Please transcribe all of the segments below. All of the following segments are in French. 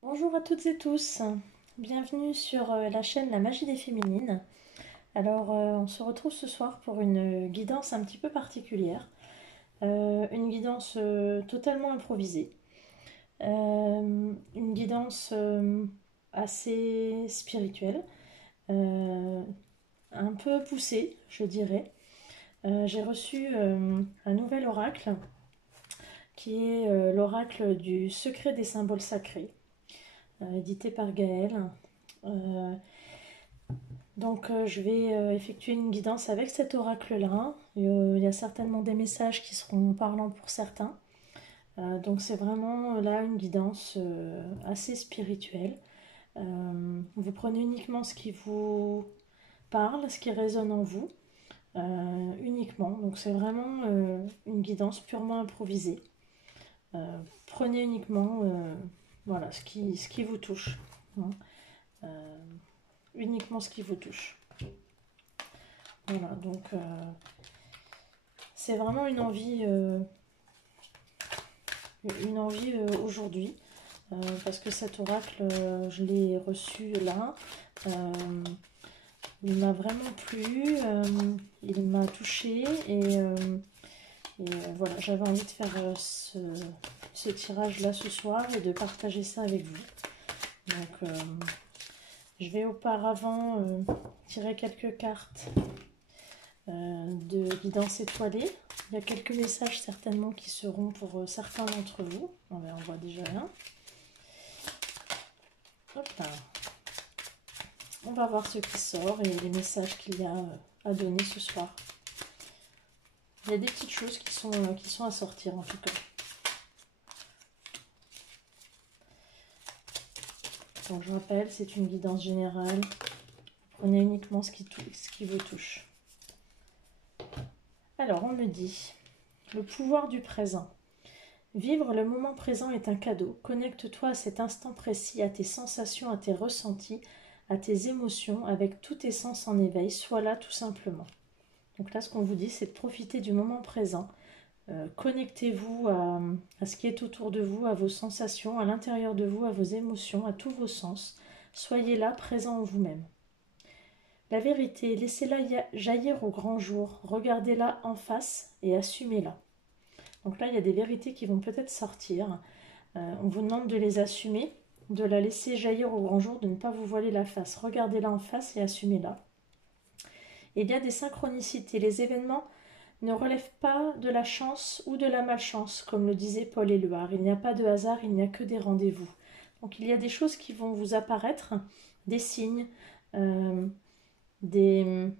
Bonjour à toutes et tous, bienvenue sur la chaîne La Magie des Féminines. Alors on se retrouve ce soir pour une guidance un petit peu particulière, une guidance totalement improvisée, une guidance assez spirituelle, euh, un peu poussée je dirais. J'ai reçu un nouvel oracle qui est l'oracle du secret des symboles sacrés, édité par Gaëlle. Euh, Donc je vais effectuer une guidance avec cet oracle-là. Il y a certainement des messages qui seront parlants pour certains. Donc c'est vraiment là une guidance assez spirituelle. Vous prenez uniquement ce qui vous parle, ce qui résonne en vous, uniquement. Donc c'est vraiment une guidance purement improvisée. Prenez uniquement voilà, ce qui vous touche, hein. Euh, Uniquement ce qui vous touche. Voilà, donc c'est vraiment une envie aujourd'hui, parce que cet oracle, je l'ai reçu là. Euh, il m'a vraiment plu, il m'a touché et voilà, j'avais envie de faire ce tirage là ce soir et de partager ça avec vous. Donc je vais auparavant tirer quelques cartes de guidance étoilée. Il y a quelques messages certainement qui seront pour certains d'entre vous. On voit déjà un. Hop là. On va voir ce qui sort et les messages qu'il y a à donner ce soir. Il y a des petites choses qui sont à sortir en tout cas. Donc je rappelle, c'est une guidance générale. Prenez uniquement ce qui vous touche. Alors on me dit, le pouvoir du présent. Vivre le moment présent est un cadeau. Connecte-toi à cet instant précis, à tes sensations, à tes ressentis, à tes émotions, avec tous tes sens en éveil. Sois là tout simplement. Donc là, ce qu'on vous dit, c'est de profiter du moment présent. Connectez-vous à ce qui est autour de vous, à vos sensations, à l'intérieur de vous, à vos émotions, à tous vos sens. Soyez là, présent en vous-même. La vérité, laissez-la jaillir au grand jour. Regardez-la en face et assumez-la. Donc là, il y a des vérités qui vont peut-être sortir. On vous demande de les assumer, de la laisser jaillir au grand jour, de ne pas vous voiler la face. Regardez-la en face et assumez-la. Il y a des synchronicités. Les événements ne relèvent pas de la chance ou de la malchance, comme le disait Paul Éluard. Il n'y a pas de hasard, il n'y a que des rendez-vous. Donc il y a des choses qui vont vous apparaître, des signes, des,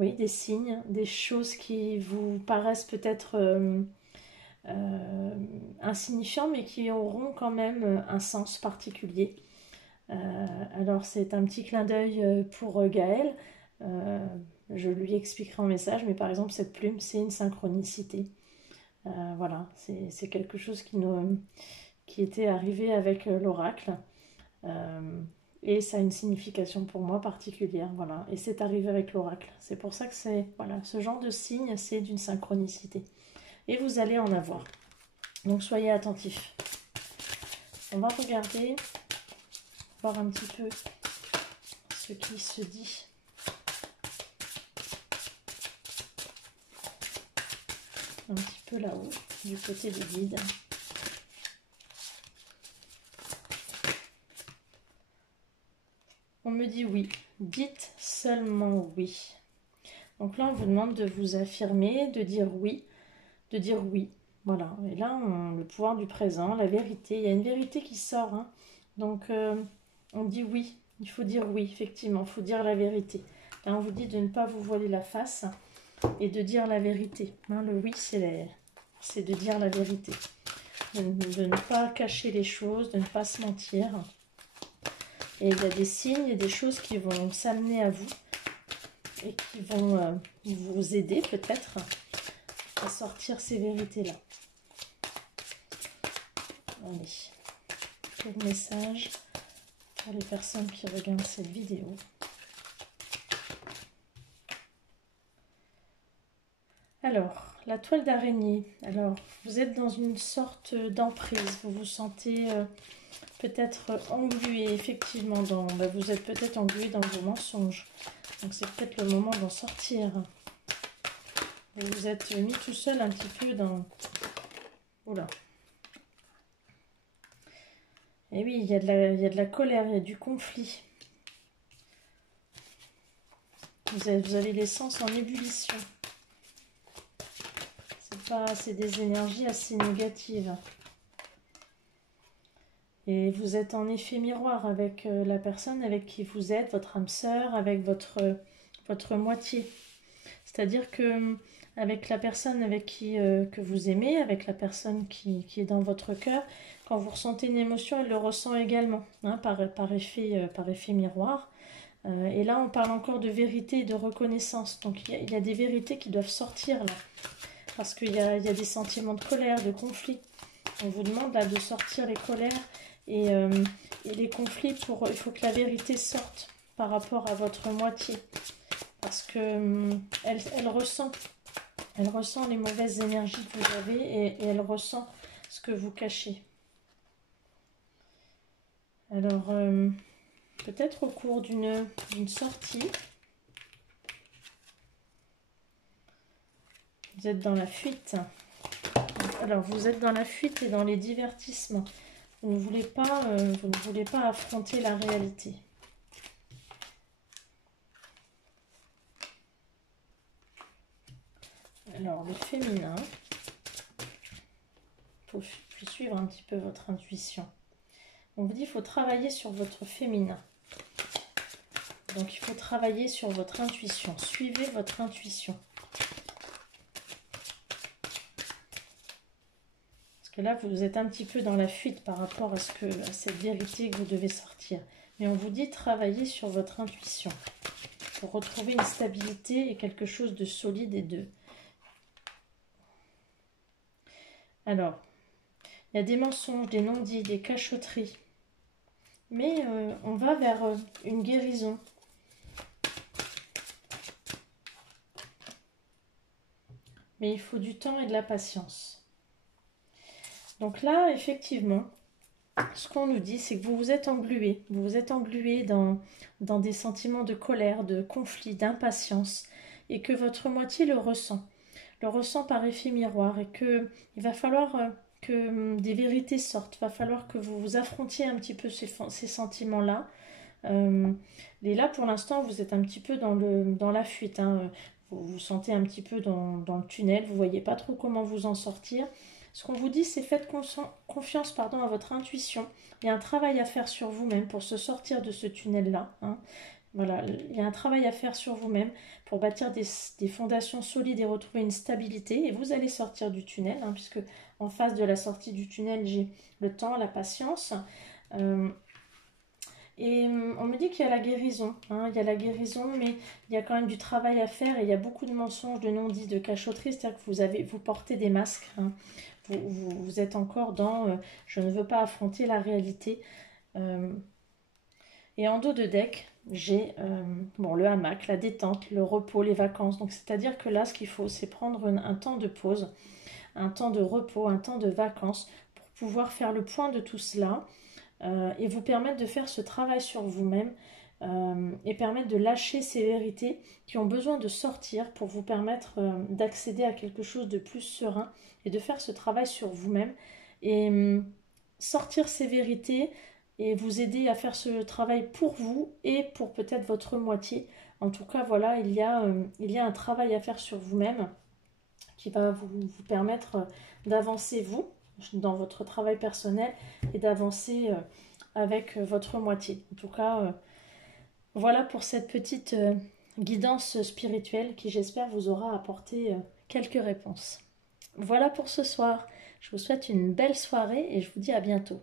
des signes, des choses qui vous paraissent peut-être insignifiants, mais qui auront quand même un sens particulier. Alors c'est un petit clin d'œil pour Gaëlle. Je lui expliquerai en message, mais par exemple cette plume, c'est une synchronicité. Voilà, c'est quelque chose qui était arrivé avec l'oracle. Et ça a une signification pour moi particulière, voilà. Et c'est arrivé avec l'oracle. C'est pour ça que c'est, voilà, ce genre de signe, c'est d'une synchronicité. Et vous allez en avoir. Donc soyez attentifs. On va regarder, voir un petit peu ce qui se dit. Un petit peu là-haut, du côté des guides. On me dit oui. Dites seulement oui. Donc là, on vous demande de vous affirmer, de dire oui, de dire oui. Voilà. Et là, le pouvoir du présent, la vérité. Il y a une vérité qui sort, hein. Donc, on dit oui. Il faut dire oui, effectivement. Il faut dire la vérité. Là, on vous dit de ne pas vous voiler la face et de dire la vérité. Hein, le oui, c'est de dire la vérité. De ne pas cacher les choses, de ne pas se mentir. Et il y a des signes et des choses qui vont s'amener à vous et qui vont vous aider peut-être à sortir ces vérités-là. Allez, quel message pour les personnes qui regardent cette vidéo. Alors, la toile d'araignée. Alors, vous êtes dans une sorte d'emprise. Vous vous sentez peut-être englué, effectivement. Vous êtes peut-être englué dans vos mensonges. Donc, c'est peut-être le moment d'en sortir. Vous vous êtes mis tout seul un petit peu dans... Oula. Et oui, il y a de la colère, il y a du conflit. Vous avez les sens en ébullition. C'est des énergies assez négatives. Et vous êtes en effet miroir avec la personne avec qui vous êtes, votre âme sœur, avec votre moitié. C'est-à-dire que avec la personne avec qui que vous aimez, avec la personne qui est dans votre cœur, quand vous ressentez une émotion, elle le ressent également, hein, par effet miroir. Et là, on parle encore de vérité et de reconnaissance. Donc, il y a des vérités qui doivent sortir là. Parce qu'il y a des sentiments de colère, de conflit. On vous demande là de sortir les colères et les conflits. Il faut que la vérité sorte par rapport à votre moitié. Parce que elle ressent les mauvaises énergies que vous avez et elle ressent ce que vous cachez. Alors, peut-être au cours d'une sortie, vous êtes dans la fuite. Alors, vous êtes dans la fuite et dans les divertissements. Vous ne voulez pas affronter la réalité. Alors, le féminin, il faut suivre un petit peu votre intuition. On vous dit qu'il faut travailler sur votre féminin. Donc, il faut travailler sur votre intuition. Suivez votre intuition. Parce que là, vous êtes un petit peu dans la fuite par rapport à cette vérité que vous devez sortir. Mais on vous dit travailler sur votre intuition pour retrouver une stabilité et quelque chose de solide et de... Alors, il y a des mensonges, des non-dits, des cachotteries. Mais on va vers une guérison. Mais il faut du temps et de la patience. Donc là, effectivement, ce qu'on nous dit, c'est que vous vous êtes englué. Vous vous êtes englué dans des sentiments de colère, de conflit, d'impatience. Et que votre moitié le ressent. Le ressent par effet miroir. Et qu'il va falloir... que des vérités sortent. Il va falloir que vous vous affrontiez un petit peu ces sentiments-là. Et là, pour l'instant, vous êtes un petit peu dans la fuite. Hein. Vous vous sentez un petit peu dans le tunnel. Vous ne voyez pas trop comment vous en sortir. Ce qu'on vous dit, c'est faites confiance à votre intuition. Il y a un travail à faire sur vous-même pour se sortir de ce tunnel-là. Hein. Voilà, il y a un travail à faire sur vous-même pour bâtir des fondations solides et retrouver une stabilité. Et vous allez sortir du tunnel, hein, puisque en face de la sortie du tunnel, j'ai le temps, la patience. Et on me dit qu'il y a la guérison. Hein, il y a la guérison, mais il y a quand même du travail à faire. Et il y a beaucoup de mensonges, de non-dits, de cachotteries. C'est-à-dire que vous portez des masques. Hein. Vous êtes encore dans je ne veux pas affronter la réalité. Et en dos de deck, j'ai le hamac, la détente, le repos, les vacances. Donc c'est-à-dire que là, ce qu'il faut, c'est prendre un temps de pause, un temps de repos, un temps de vacances pour pouvoir faire le point de tout cela et vous permettre de faire ce travail sur vous-même et permettre de lâcher ces vérités qui ont besoin de sortir pour vous permettre d'accéder à quelque chose de plus serein et de faire ce travail sur vous-même et sortir ces vérités et vous aider à faire ce travail pour vous et pour peut-être votre moitié. En tout cas, voilà, il y a un travail à faire sur vous-même qui va vous permettre d'avancer vous, dans votre travail personnel et d'avancer avec votre moitié. En tout cas, voilà pour cette petite guidance spirituelle qui, j'espère, vous aura apporté quelques réponses. Voilà pour ce soir. Je vous souhaite une belle soirée et je vous dis à bientôt.